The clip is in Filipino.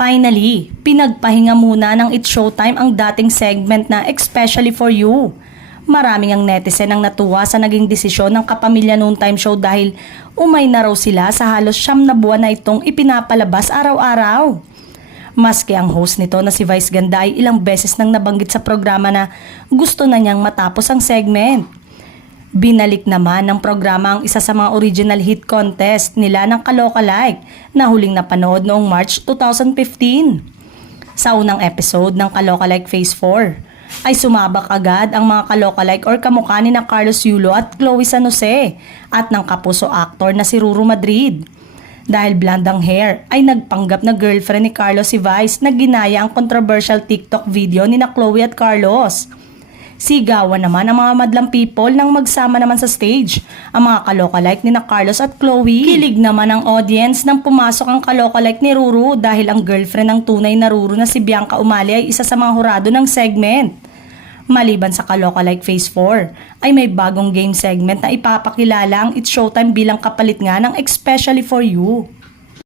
Finally, pinagpahinga muna ng It's Showtime ang dating segment na Especially for You. Maraming ang netizen ang natuwa sa naging desisyon ng Kapamilya Noontime Show dahil umay na raw sila sa halos 9 na buwan na itong ipinapalabas araw-araw. Maski ang host nito na si Vice Ganda ay ilang beses nang nabanggit sa programa na gusto na niyang matapos ang segment. Binalik naman ng programa ang isa sa mga original hit contest nila ng Kalokalike na huling napanood noong March 2015. Sa unang episode ng Kalokalike Phase 4 ay sumabak agad ang mga Kalokalike or kamukha ni na Carlos Yulo at Chloe San Jose at ng kapuso actor na si Ruru Madrid. Dahil blonde ang hair ay nagpanggap na girlfriend ni Carlos si Vice na ginaya ang controversial TikTok video ni na Chloe at Carlos. Sigawan naman ang mga madlang people nang magsama naman sa stage ang mga kalokalike ni na Carlos at Chloe. Kilig naman ang audience nang pumasok ang kalokalike ni Ruru dahil ang girlfriend ng tunay na Ruru na si Bianca Umali ay isa sa mga hurado ng segment. Maliban sa Kalokalike Phase 4 ay may bagong game segment na ipapakilala ang It's Showtime bilang kapalit nga ng Especially for You.